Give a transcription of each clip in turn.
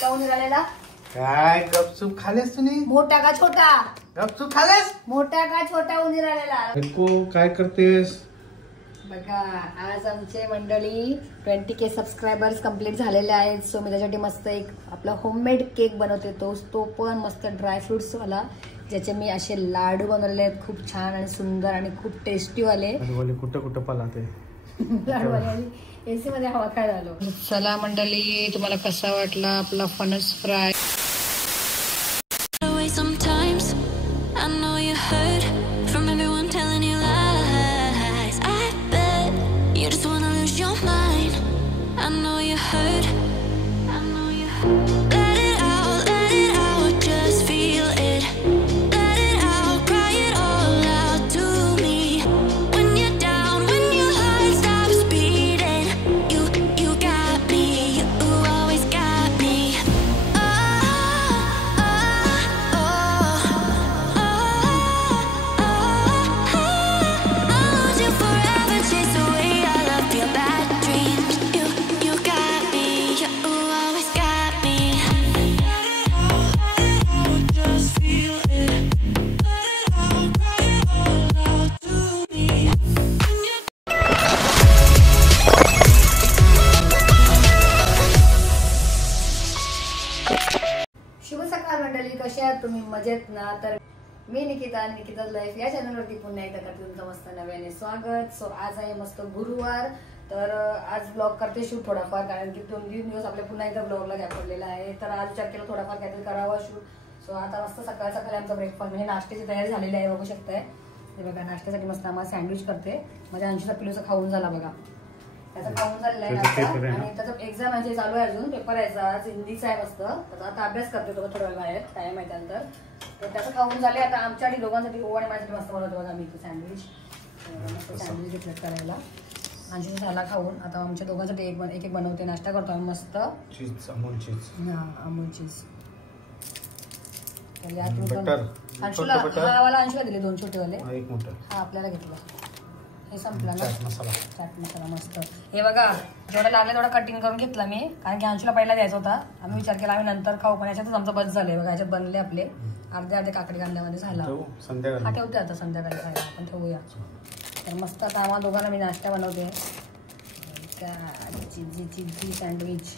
काऊन निघालेला? काय गपचूप खालेस तुम्ही? मोठा का छोटा? गपचूप खालेस? मोठा का छोटा उंदीरालेला? काय करतेस? बघा आज आमचे मंडळी 20K सबस्क्रायबर्स कंप्लीट झालेले आहेत. सो मी त्याच्यासाठी मस्त एक आपला होममेड केक बनवते. तो पण मस्त ड्रायफ्रुट्स वाला, ज्याचे मी असे लाडू बनवलेले आहेत, खूप छान आणि सुंदर आणि खूप टेस्टी वाले. कुठं पलाते लाडू वाले एसी मध्ये हवा काय झालो. चला मंडळी, तुम्हाला कसा वाटला आपला फणस फ्राय? शुभ सकाळ मंडळी, कशा आहात तुम्ही? मजेत ना? तर मी निकिता लाईफ या चॅनलवरती पुन्हा एकदा करते तुमचं मस्त नव्याने स्वागत. सो आज आहे मस्त गुरुवार, तर आज ब्लॉग करते शूट थोडाफार, कारण की 2-3 दिवस आपल्या पुन्हा एकदा ब्लॉगला गॅप पडलेला आहे. तर आज विचार केला थोडाफार काहीतरी करावा शूट. सो आता मस्त सकाळी आमचा ब्रेकफास्ट म्हणजे नाश्त्याची तयारी झालेली आहे, बघू शकताय. हे बघा, नाश्त्यासाठी मस्त आम्हाला सँडविच करते. माझ्या 80 किलोचा खाऊन झाला बघा, त्याचा खाऊन झालेला आहे नाश्ता. आणि त्याचा एक्झाम म्हणजे चालू आहे, अजून पेपर यायचा, आज हिंदीचा आहे मस्त. तर आता अभ्यास करते तो थोड्या बाहेर टाइम आहे त्यानंतर. तर त्याचं खाऊन झाले. आता आमच्या आणि दोघांसाठी ओव्हन माझ्यासाठी मस्त बनवतो बघा मी सँडविच. मस्त सँडविच घेतलं करायला. आणि झाला खाऊन. आता आमच्या दोघांसाठी एक बनवते, नाश्ता करतो आम्ही मस्त. चीज, अमूल चीज. हा, अमूल चीज. अंशुला दिले 2 छोटेवाले, एक मोठं. हा आपल्याला घेतला. हे संपला ना चाट मसाला मस्त. हे बघा, जेवढा लागला तेवढा कटिंग करून घेतला मी, कारण की अंशूला पहिला द्यायचा होता. आम्ही विचार केला आम्ही नंतर खाऊ, पण याच्यातच आमचं बस झालंय बघा. याच्यात बनले आपले अर्धे काकडी कांद्यामध्ये झाला. हा ठेवते आता संध्याकाळी खायला, आपण ठेवूया. तर मस्त आता आम्हाला दोघांना मी नाश्ता बनवते. चिझी सँडविच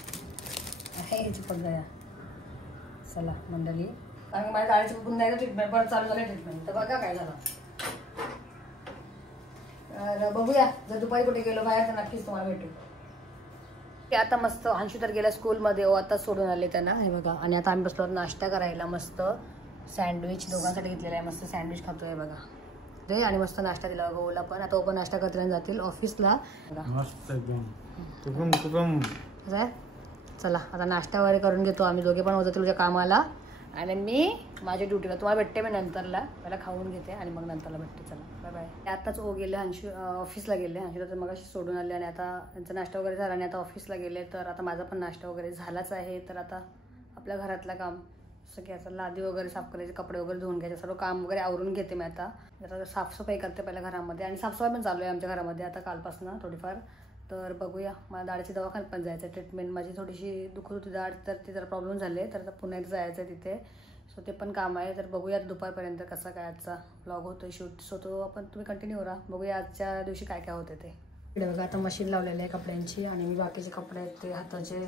आहे, चिपक गया. चला मंडळी, कारण की माझ्या गाडीची पुन्हा एकदा ट्रीटमेंट परत चालू झाली ट्रीटमेंट. तर बघा काय झालं. बघूया, जर दुपारी कुठे गेलो बाहेर तर नक्कीच तुम्हाला भेटू. ते आता मस्त अंशू तर गेला स्कूलमध्ये, आता सोडून आले त्यांना. हे बघा, आणि आता आम्ही बसलो नाश्ता करायला. मस्त सँडविच दोघांसाठी घेतलेला आहे, मस्त सँडविच खातोय बघा ते. आणि मस्त नाश्ता दिला बघा ओला पण. आता ओपन नाश्ता करताना जातील ऑफिसला. चला आता नाश्ता वगैरे करून घेतो आम्ही दोघे पण, होतो तुझ्या कामाला. आणि मी माझ्या ड्युटीला. तुम्हाला भेटते मी नंतरला, पहिला खाऊन घेते आणि मग नंतरला भेटते. चला बाय बाय. आताच गेले अंशू ऑफिसला गेले. अंशूला तर मग अशी सोडून आले आणि आता त्यांचा नाश्ता वगैरे झाला आणि आता ऑफिसला गेले. तर आता माझा पण नाश्ता वगैरे झालाच आहे. तर आता आपल्या घरातलं काम सगळं असं लादी वगैरे साफ करायचे, कपडे वगैरे धुवून घ्यायचे, सर्व काम वगैरे आवरून घेते मी. आता साफसफाई करते पहिल्या घरामध्ये, आणि साफसफाई पण चालू आहे आमच्या घरामध्ये आता कालपासून थोडीफार. तर बघूया, मला दाढीची दवाखान्यात पण जायचं आहे. ट्रीटमेंट माझी थोडीशी दुखत होती दाढ, तर ते जरा प्रॉब्लेम झाले. तर आता पुन्हा एकदा जायचं आहे तिथे. सो ते पण काम आहे. तर बघूया दुपारपर्यंत कसा काय आजचा ब्लॉग होतोय शूट. सो तो आपण तुम्ही कंटिन्यू राहा, बघूया आजच्या दिवशी काय काय होते ते. बघा, आता मशीन लावलेली आहे कपड्यांची, आणि मी बाकीचे कपडे आहेत ते हाताचे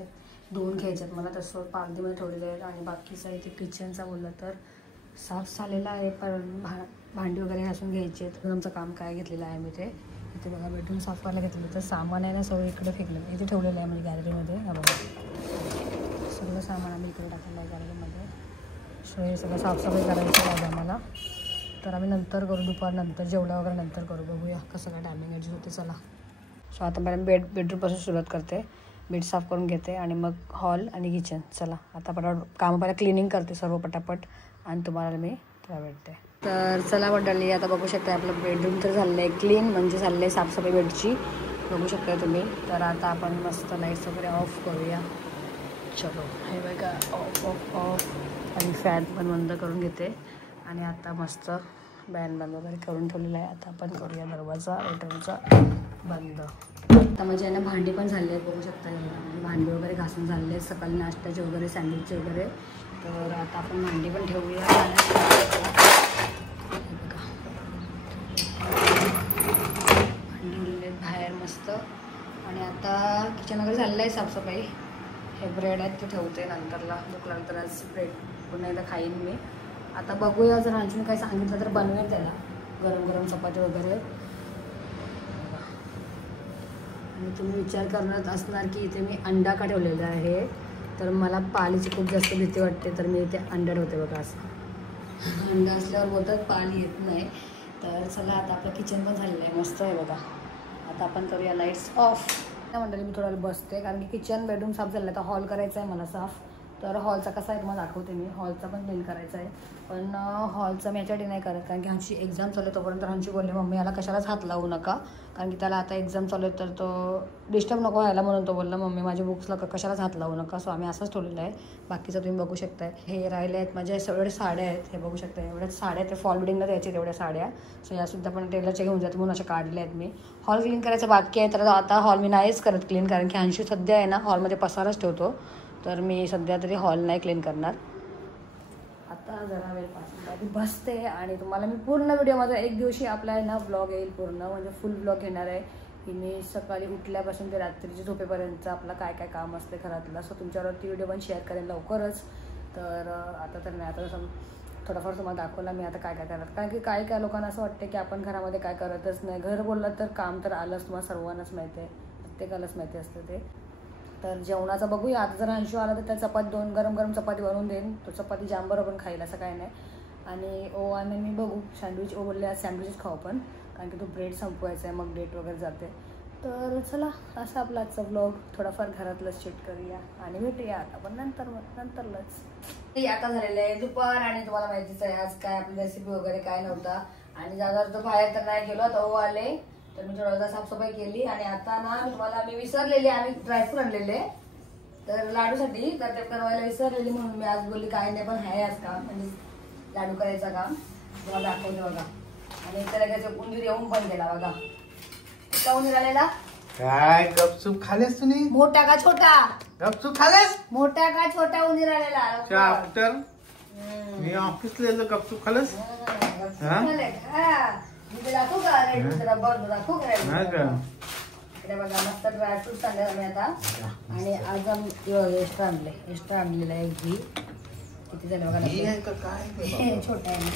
धुवून घ्यायचे आहेत मला. तसं पालदीमध्ये ठेवलेले आहेत. आणि बाकीचं आहे ते किचनचा बोललं तर साफ झालेला आहे, पण भांडी वगैरे घासून घ्यायचे आहेत. आमचं काम काय घेतलेलं आहे मी ते. इथे बघा बेडरूम साफ करायला घेतलेलं. तर सामान आहे ना सगळं इकडे फेकलं, इथे ठेवलेलं आहे म्हणजे गॅलरीमध्ये. हा बघा, सगळं सामान आम्ही इकडे टाकलेलं आहे गॅलरीमध्ये. सो हे सगळं साफसफाई करायचं आहे आम्हाला. तर आम्ही नंतर करू, दुपारनंतर जेवढा वगैरे नंतर करू. बघूया कसं काय टायमिंग ॲडजस्ट होते. चला. सो आता मला बेडरूमपासून सुरुवात करते. बेड साफ करून घेते आणि मग हॉल आणि किचन. चला आता पटापट कामं पहिला क्लिनिंग करते सर्व पटापट, आणि तुम्हाला मी तेव्हा भेटते. तर चला मंडळी, आता बघू शकता आपलं बेडरूम तर झालेलं आहे क्लीन, म्हणजे झालेलं आहे साफसफाई बेडची, बघू शकता तुम्ही. तर आता आपण मस्त लाईट्स वगैरे ऑफ करूया. चलो, हे बघा ऑफ ऑफ ऑफ. आणि फॅन पण बंद करून घेते. आणि आता मस्त बॅन बंद वगैरे करून ठेवलेला आहे. आता आपण करूया दरवाजा बेडरूमचा बंद. आता माझे यांना भांडी पण झाले आहेत बघू शकता. भांडी वगैरे घासून झाले आहेत सकाळी नाश्त्याचे वगैरे सँडविचचे वगैरे. तर आता आपण भांडी पण ठेवूया. भांडी उरले बाहेर मस्त. आणि आता किचन वगैरे झालेलं आहे साफसफाई. हे ब्रेड आहेत ते ठेवते नंतरला. भूक लागलं आज ब्रेड पुन्हा एकदा खाईन मी. आता बघूया जर आणखीन काही सांगितलं तर बनवेल त्याला गरम गरम चपाती वगैरे. आणि तुम्ही विचार करत असणार की इथे मी अंडा का ठेवलेला आहे. तर मला पालीची खूप जास्त भीती वाटते तर मी इथे अंडा ठेवते बघा. असं अंडा असल्यावर बोलतात पाली येत नाही. तर चला आता आपलं किचन पण झालेलं आहे मस्त आहे बघा. आता आपण करूया लाईट्स ऑफ. त्या मंडळी मी थोडा बसते कारण की किचन बेडरूम साफ झालं आहे. तर हॉल करायचा आहे मला साफ. तर हॉलचा कसा आहे तुम्हाला दाखवते मी. हॉलचा पण क्लीन करायचा आहे. पण हॉलचा मी याच्यासाठी नाही करत कारण की आमची एक्झाम चालू आहे. तोपर्यंत आमची बोलले मम्मी याला कशालाच हात लावू नका कारण की त्याला आता एक्झाम चालू आहे तर तो डिस्टर्ब नको व्हायला म्हणून तो बोलला मम्मी माझ्या बुक्सला कशालाच हात लावू नका. सो आम्ही असंच ठेवलेलं आहे. बाकीचं तुम्ही बघू शकताय. हे राहिले आहेत माझ्या एवढ्या साड्या आहेत. हे बघू शकता एवढ्या साड्या ते फॉल बिल्डिंगला द्यायचे तेवढ्या साड्या. सो यासुद्धा पण टेलरच्या घेऊन जाते म्हणून अशा काढल्या आहेत मी. हॉल क्लीन करायचं बाकी आहे. तर आता हॉल मी नाहीच करत क्लीन कारण की अंशू सध्या आहे ना हॉलमध्ये पसारच ठेवतो. तर मी सध्या तरी हॉल नाही क्लीन करणार. आता जरा वेळपासून आधी बसते आणि तुम्हाला मी पूर्ण व्हिडिओमध्ये एक दिवशी आपला आहे ना ब्लॉग येईल पूर्ण म्हणजे फुल ब्लॉग येणार आहे की मी सकाळी उठल्यापासून ते रात्रीची झोपेपर्यंत आपलं काय काय काम असते घरातलं. सो तुमच्यावरती व्हिडिओ पण शेअर करेन लवकरच. तर आता तर नाही आता थोडंफार तुम्हाला दाखवला मी आता काय काय करत कारण की काय काय लोकांना असं वाटतं की आपण घरामध्ये काय करतच नाही. घर बोललं तर काम तर आलंच तुम्हाला सर्वांनाच माहिती आहे प्रत्येकालाच माहिती असतं ते. तर जेवणाचं बघूया. आता जर अंशू आला तर त्या चपाती 2 गरम गरम चपाती बनवून देईन. तो चपाती जामबरोबर पण खाईल असं काय नाही. आणि आणि मी बघू सँडविच बोलले आज सँडविचच खाऊ पण कारण की तो ब्रेड संपवायचा आहे मग डेट वगैरे जाते. तर चला असं आपला आजचा ब्लॉग थोडाफार घरातलंच शूट करूया आणि भेटूया आता पण नंतरलाच. आता झालेलं आहे दुपार आणि तुम्हाला माहितीच आहे आज काय आपली रेसिपी वगैरे काय नव्हता. आणि जर तो बाहेर तर नाही गेलो तर आले तर मी थोडा साफसफाई केली. आणि आता ना मी विसरलेली आम्ही ड्रायफ्रूट आणलेले तर लाडूसाठी तर ते बनवायला विसरलेली म्हणून मी आज बोलली काय नाही पण आहे आज काम म्हणजे लाडू करायचं काम तुम्हाला दाखवते बघा. आणि त्याला त्याचे उंदीर येऊन पण गेला बघा. इतका उंदीर आलेला काय गपचूप खालेस तुम्ही. मोठा का छोटा. गपचूप खालेस. मोठा का छोटा उंदीर आलेला. आफ्टर मी ऑफिसला येलो गपचूप खालेस. दाखवू का दाखवू इकडे बघा मस्त ड्रायफ्रूट आणले आम्ही आता. आणि आज आम्ही एक्स्ट्रा आणलेलं आहे घी. किती झालं बघा छोटा आहे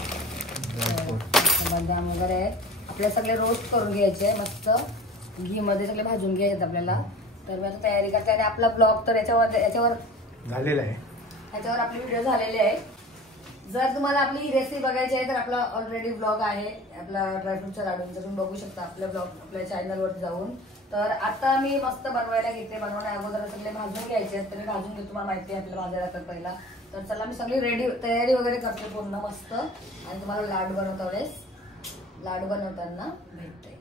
बदाम वगैरे आहेत. आपल्याला सगळे रोस्ट करून घ्यायचे मस्त घी मध्ये सगळे भाजून घ्यायचे आपल्याला. तर मी आता तयारी करते आणि आपला ब्लॉग तर याच्यावर झालेला आहे. याच्यावर आपले व्हिडिओ झालेले आहे. जर तुम्हाला आपली ही रेसिपी बघायची आहे तर आपला ऑलरेडी ब्लॉग आहे आपला ड्रायफ्रूटच्या लाडूंचा तुम्ही बघू शकता आपल्या ब्लॉग आपल्या चॅनलवरती जाऊन. तर आता मी मस्त बनवायला घेते. बनवण्या अगोदर सगळे भाजून घ्यायचे आहेत तर मी भाजून घेतो. तुम्हाला माहिती आहे आपल्याला भाजायला तर पहिला. तर चला मी सगळी तयारी वगैरे करते पूर्ण मस्त. आणि तुम्हाला लाडू बनवताना भेटते.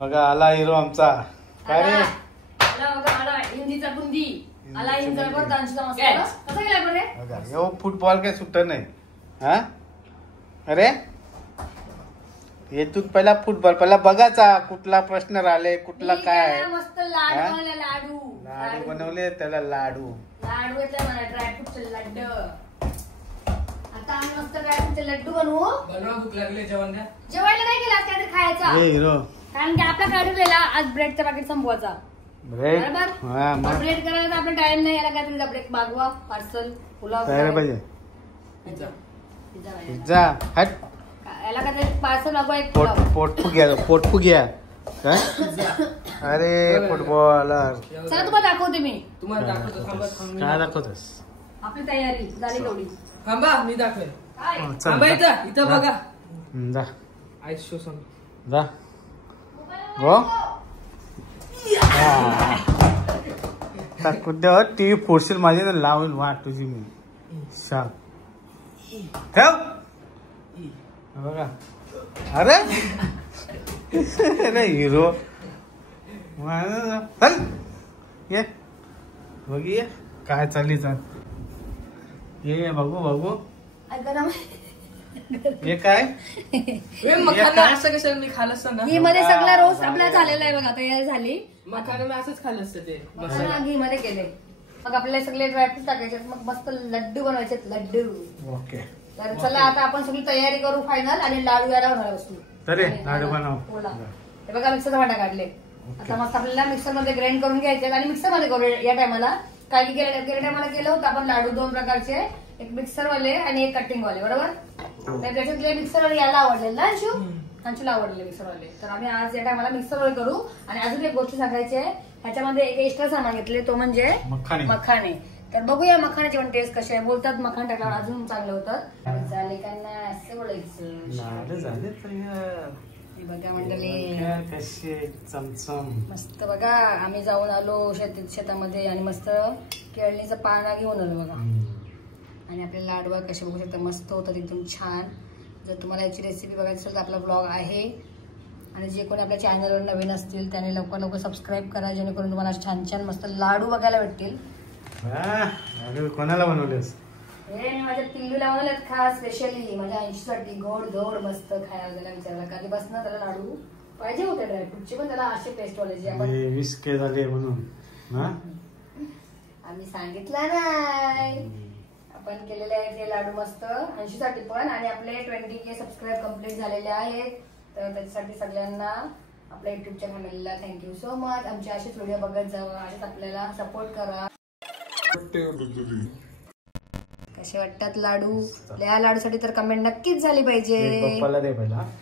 बघा आला हिरो आमचा. काय रे हिंदीचा बुंदी आला. हिंदीचा डान्सचा मसाला कसा गेला बरे. यो फुटबॉल काय सुट्ट नाही. हा अरे येतून पहिला फुटबॉल पहिला बघायचा कुठला प्रश्न राहिले कुठला काय. मस्त लाडू बनवले त्याला लाडू ड्रायफ्रूटचे लड्डू. आता आम्ही मस्त ड्रायफ्रूटचे लड्डू बनवू. भूक लागली जेवायला नाही गेला काहीतरी खायचा कारण की आपला काढलेला आज ब्रेडचा पॅकेट संपवायचा. बरोबर ब्रेड करायला आपला टाइम नाही. याला काहीतरी ब्रेड मागवा पार्सल पुलाव पाहिजे पिझ्झा हट याला काहीतरी पार्सल मागवा. एक पोट फुग्या काय. अरे फुटबॉलर चला तुम्हाला दाखवते मी. तुम्हाला दाखवतो काय दाखवतोस. आपली तयारी झाली तेवढी. थांबा मी दाखवेल. थांबा इथं बघा जा आईस शो सांग जा गो कुठे टीव्ही फोडशील माझी तर लावून वाट तुझी मी शाप ठेव बघा. अरे अरे हिरो चल ये बघी काय चालली चाल ये बघू हे काय मखाना असं कसं मी खाल्लं असतं ना घी मध्ये सगळा रोस्ट आपला झालेला आहे बघा, तयार झाली. मखाना मी असंच खाल्लं असतं ते मखाना घी मध्ये केले. मग आपल्याला सगळे ड्रायफ्रूट टाकायचे, मग मस्त लड्डू बनवायचे. लड्डू. ओके. तर चला आता आपण सगळी तयारी करू फायनल आणि लाडू यायला होणार बसू. तरी लाडू बनव. हे बघा मिक्सरचा भांडा काढले. आता मस्त आपल्याला मिक्सर मध्ये ग्राइंड करून घ्यायचे आणि मिक्सर मध्ये करू या टायमाला. काही गेल्या टायमाला केलं होतं आपण लाडू 2 प्रकारचे, एक मिक्सर वाले आणि एक कटिंग वाले, बरोबर. तर त्याच्यातले मिक्सर वाले याला आवडले ना अंशूला आवडले मिक्सर वाले. तर आम्ही आज या टायमाला मिक्सर वाले करू. आणि अजून एक गोष्ट सांगायची आहे, ह्याच्यामध्ये एक एक्स्ट्रा सामान घेतले, तो म्हणजे मखाणे. तर बघूया मखाण्याची पण टेस्ट कशी आहे. बोलतात मखाण टाकल्यावर अजून चांगलं होतं. झाले का नाही असं बोलायचं. बघा मंडळी कशी चमचम मस्त. बघा आम्ही जाऊन आलो शेतामध्ये आणि मस्त केळणीचं पाना घेऊन आलो बघा. आणि आपले लाडवा कसे बघू शकता, मस्त होतात एकदम छान. जर तुम्हाला याची रेसिपी बघायची असेल तर आपला ब्लॉग आहे. आणि जे कोणी आपल्या चॅनलवर नवीन असतील त्याने लवकर सबस्क्राईब करा, जेणेकरून तुम्हाला छान छान मस्त लाडू बघायला भेटतील. कोणाला बनवलेस? हे मी माझ्या पिल्लूला बनवलेत खास स्पेशली माझ्या अंशीसाठी. गोड धोड मस्त खायला त्याला विचारला कधी बस ना, त्याला लाडू पाहिजे होते ड्रायफ्रूटचे, पण त्याला असे पेस्ट वाले जे आपण 20 के झाले म्हणून आम्ही सांगितलं नाही. आपण केलेले आहेत हे लाडू मस्त अंशीसाठी पण. आणि आपले 20K सबस्क्राईब कम्प्लीट झालेले आहेत. तर त्याच्यासाठी सगळ्यांना आपल्या युट्यूबच्या फॅमिलीला थँक्यू सो मच. आमचे असेच व्हिडिओ बघत जावं, असेच आपल्याला सपोर्ट करा. कसे वाटतात लाडू? या लाडूसाठी तर कमेंट नक्कीच झाली पाहिजे.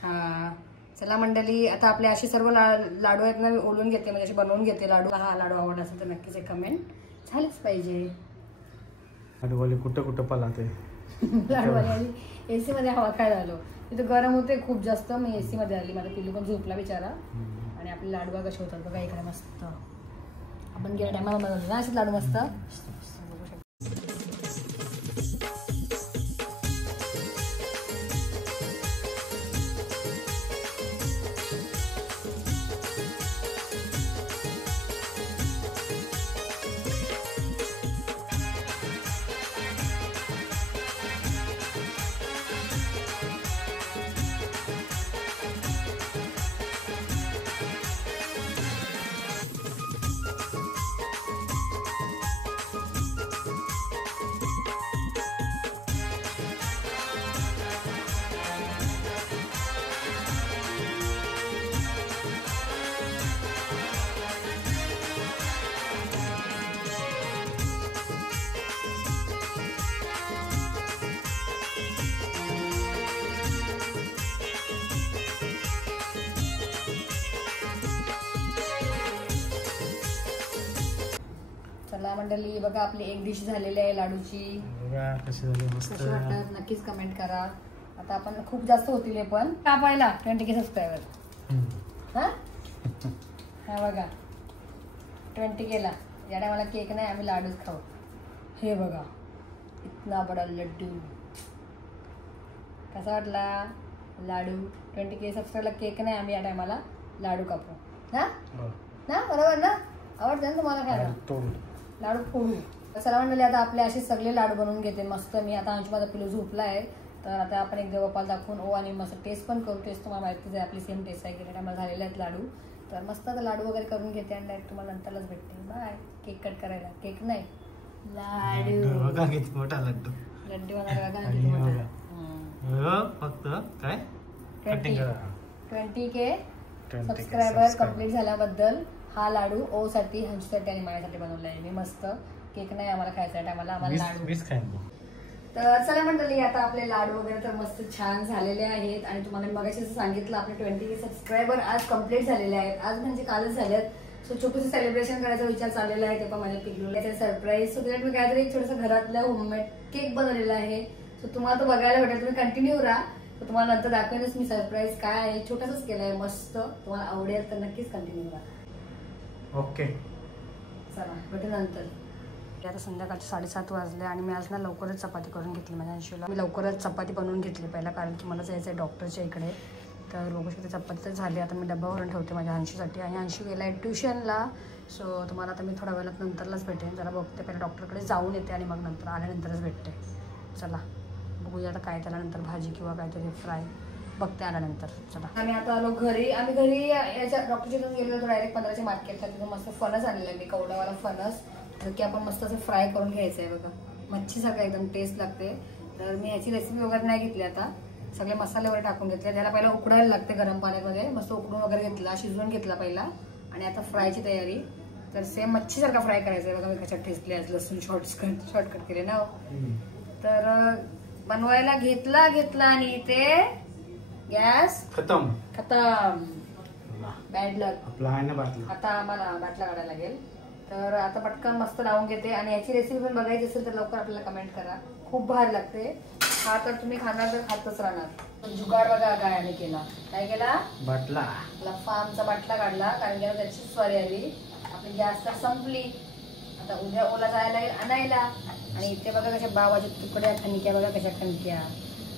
हा चला मंडळी, आता आपले असे सर्व लाडू आहेत ना, मी ओलून घेते, म्हणजे असे बनवून घेते लाडू. हा लाडू आवडला असेल तर नक्कीच एक कमेंट झालीच पाहिजे. लाडूवाले कुठं पलाते लाडूवाली आली एसी मध्ये हवा खायला आलो. तिथं गरम होते खूप जास्त, मी एसी मध्ये आली. माझा पिल्लू पण झोपला बिचारा. आणि आपले लाडू कसे होतात बघा इकडे मस्त. आपण गेल्या टायमाला बनवले ना असेच लाडू मस्त. चला मंडळी बघा आपली एक डिश झालेली आहे लाडूची. कशी वाटतात नक्कीच कमेंट करा. आता आपण खूप जास्त होतील हे पण कापायला 20K सबस्क्रायबर. हा बघा 20K ला या टायमाला केक नाही, आम्ही लाडूच खाऊ. हे बघा इतना बडा लड्डू. कसा वाटला लाडू? 20K सबस्क्रायबरला केक नाही, आम्ही या टायमाला लाडू कापू ना ना, बरोबर ना? आवडतं ना तुम्हाला खायला? लाडू फोडू. चला मंडळी आता आपले असे सगळे लाडू बनवून घेते मस्त मी. आता अंशू माझा पिल्लू झोपला आहे, तर आता आपण एक देवबापाला दाखवून आणि मस्त टेस्ट पण करू. टेस्ट तुम्हाला माहितीच आहे आपली सेम टेस्ट आहे. गेल्या टायमाला झालेले आहेत लाडू. तर मस्त आता लाडू वगैरे करून घेते आणि डायरेक्ट तुम्हाला नंतरच भेटते. बाय. केक कट करायला. केक नाही लाडू. बघा किती मोठा लड्डू. लड्डू बघा किती मोठा. फक्त काय 20K सबस्क्रायबर कम्प्लीट झाल्याबद्दल हा लाडू ओ साठी, हंशूसाठी आणि माझ्यासाठी बनवला आहे मी. मस्त केक नाही आम्हाला खायचा टायमाला, आम्हाला लाडू. तर चला मंडळी आता आपले लाडू वगैरे तर मस्त छान झालेले आहेत. आणि तुम्हाला मगाशी सांगितलं आपले 20K सबस्क्रायबर आज कम्प्लीट झालेले आहेत. आज म्हणजे कालच झालेत. सो छोटंसं सेलिब्रेशन करायचा विचार चाललेला आहे. ते पण माझ्या पिल्लूला सरप्राईज. सो त्याच्यात मी काहीतरी एक छोटंसं घरातलं होममेड केक बनवलेला आहे. सो तुम्हाला तो बघायला भेटेल, तुम्ही कंटिन्यू राहा. तर तुम्हाला नंतर दाखवेनच मी सरप्राईज काय आहे. छोटासाच केलाय मस्त, तुम्हाला आवडेल तर नक्कीच कंटिन्यू राहा. ओके चला भेटू नंतर. आता संध्याकाळचे 7:30 वाजले आणि मी आज ना लवकरच चपाती करून घेतली माझ्या अंशूला. मी लवकरच चपाती बनवून घेतली पहिला, कारण की मला जायचं आहे डॉक्टरच्या इकडे. तर बघू शकते चपाती तर झाली. आता मी डब्बा भरून ठेवते माझ्या अंशूसाठी. आणि अंशू गेला आहे ट्युशनला. सो तुम्हाला आता मी थोड्या वेळात नंतरलाच भेटेन. जरा बघते पहिला डॉक्टरकडे जाऊन येते आणि मग नंतर आल्यानंतरच भेटते. चला बघूया आता काय त्याला नंतर भाजी किंवा काहीतरी फ्राय बघते आल्यानंतर. चला आम्ही आता आलो घरी. आम्ही घरी याच्या डॉक्टरच्या इथून गेलो होतो डायरेक्ट 15च्या मार्केटला. तिथून मस्त फणस आणलेला आहे मी, कवडावाला फणस, जो की आपण मस्त असं फ्राय करून घ्यायचं आहे बघा. मच्छीसारखं एकदम टेस्ट लागते. तर मी याची रेसिपी वगैरे नाही घेतली, आता सगळे मसाले वगैरे टाकून घेतले. त्याला पहिला उकडायला लागते गरम पाण्यामध्ये, मस्त उकडून वगैरे घेतला, शिजवून घेतला पहिला. आणि आता फ्रायची तयारी. तर सेम मच्छीसारखा फ्राय करायचा आहे बघा. मी कशात ठेचले आज, लसूण शॉर्टकट केले ना. तर बनवायला घेतला आणि इथे गॅस खतम. बॅड लक. आपला आहे ना बाटला, आता आम्हाला बाटला काढायला लागेल. तर आता पटकन मस्त लावून घेते. आणि याची रेसिपी पण बघायची असेल तर लवकर आपल्याला कमेंट करा. खूप भारी लागते. हा तर तुम्ही खाणार तर खातच राहणार. जुगाड बघा काय आम्ही केला. काय केला? बाटला. आपला फार्मचा बाटला काढला, कारण की त्याची स्वारी आली. आपली गॅस तर संपली. आता उद्या ओला जायला लागेल आणायला. आणि इथे बघा कशा बाबाच्या तुकड्या खणक्या, बघा कशा खणक्या.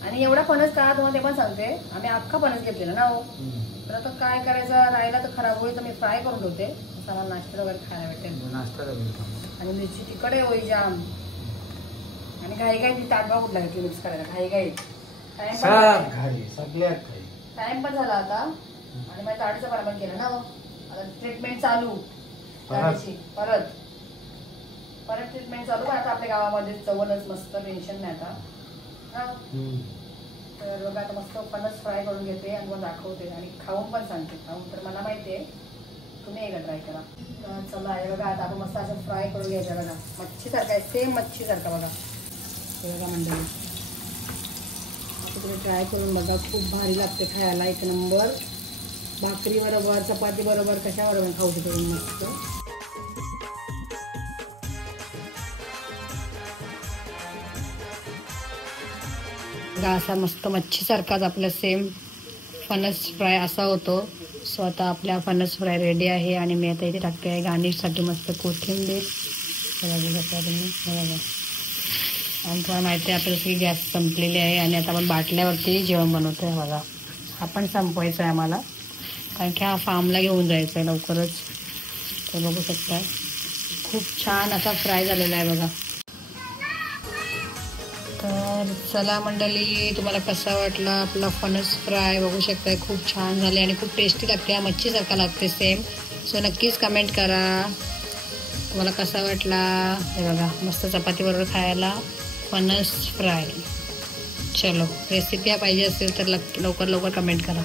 आणि एवढा फणस का तुम्हाला ते पण सांगते, आम्ही अख्खा फणस घेतलेला ना हो. तर आता काय करायचं, राहिला तर खराब होईल तर मी फ्राय करून ठेवते, असं आम्हाला नाश्ता वगैरे खायला भेटेल. आणि मिरची तिकडे होई जाम. आणि घाई ती ताटगाव कुठला घेतली मिक्स करायला, घाई टाइम पण झाला आता. आणि माझ्या ताडीचं बरोबर केलं ना हो. आता ट्रीटमेंट चालू परत ट्रीटमेंट चालू. पण आता आपल्या गावामध्ये चवलच मस्त, टेन्शन नाही आता. तर बघा आता मस्त फणस फ्राय करून घेते आणि मग दाखवते आणि खाऊन पण सांगते. खाऊन तर मला माहिती आहे, तुम्ही एकदा ट्राय करा. तर चला हे बघा आता आपण मस्त असं फ्राय करून घ्यायचं बघा. मच्छीसारखं आहे, सेम मच्छीसारखा बघा. हे बघा मंडळी, आता तुम्ही ट्राय करून बघा. खूप भारी लागते खायला, एक नंबर. भाकरी बरोबर, चपाती बरोबर, कशाबरोबर खाऊ शकतो मस्त. असा मस्त मच्छीसारखाच आपला सेम फणस फ्राय असा होतो. सो आता आपल्या फणस फ्राय रेडी आहे. आणि मी आता इथे टाकते आहे गार्निशसाठी मस्त कोथिंबीर. आणि तुम्हाला माहिती आहे आपल्याला सगळी गॅस संपलेली आहे. आणि आता आपण बाटल्यावरती जेवण बनवतो आहे बघा. हा पण संपवायचा आहे आम्हाला, कारण की हा फार्मला घेऊन जायचा आहे लवकरच. तर बघू शकता खूप छान असा फ्राय झालेला आहे बघा. तर चला मंडळी, तुम्हाला कसा वाटला आपला फणस फ्राय? बघू शकताय खूप छान झाले आणि खूप टेस्टी लागते. हा मच्छीसारखा लागते सेम. सो नक्कीच कमेंट करा तुम्हाला कसा वाटला. हे बघा मस्त चपाती बरोबर खायला फणस फ्राय. चलो रेसिपी पाहिजे असेल तर लवकर कमेंट करा.